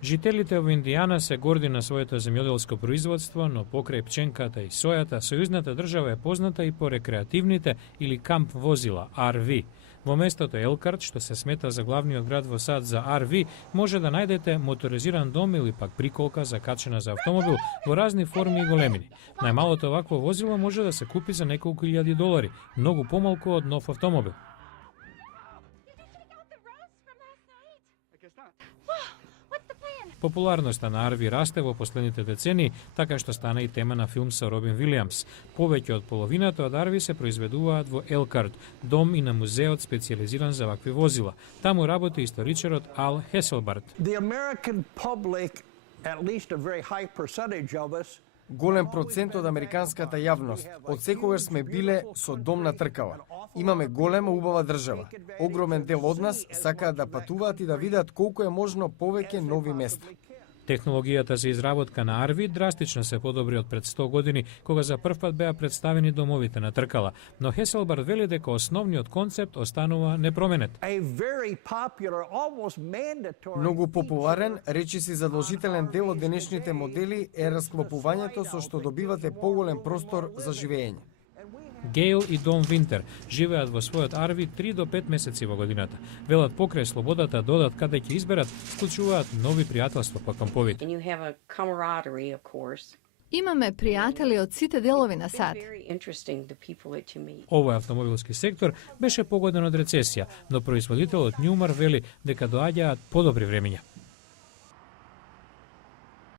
Жителите во Индијана се горди на своето земјоделско производство, но покрај пченката и сојата, сојузната држава е позната и по рекреативните или камп возила, RV. Во местото Елкарт, што се смета за главниот град во САД за RV, може да најдете моторизиран дом или пак приколка закачена за автомобил во разни форми и големини. Најмалото вакво возило може да се купи за неколку илјади долари, многу помалку од нов автомобил. Популарноста на RV расте во последните децении, така што стана и тема на филм со Робин Вилијамс. Повеќе од половината од RV се произведуваат во Елкарт, дом и на музеот специјализиран за вакви возила. Таму работи историчарот Ал Хеселбарт. Голем процент од американската јавност. Од секогаш сме биле со дом на тркала. Имаме голема убава држава. Огромен дел од нас сакаат да патуваат и да видат колку е можно повеќе нови места. Технологијата за изработка на RV драстично се подобри од пред 100 години, кога за прв пат беа представени домовите на тркала, но Хеселбарт вели дека основниот концепт останува непроменет. Многу популарен, речиси задолжителен дел од денешните модели е расклопувањето со што добивате поголем простор за живење. Гейл и Дон Винтер живеат во својот RV 3 до 5 месеци во годината. Велат покрај слободата да одат каде ќе изберат, вклучуваат нови пријателства по камповите. Имаме пријатели од сите делови на САД. Овој автомобилски сектор беше погоден од рецесија, но производителот Нјумар вели дека доаѓаат подобри времиња.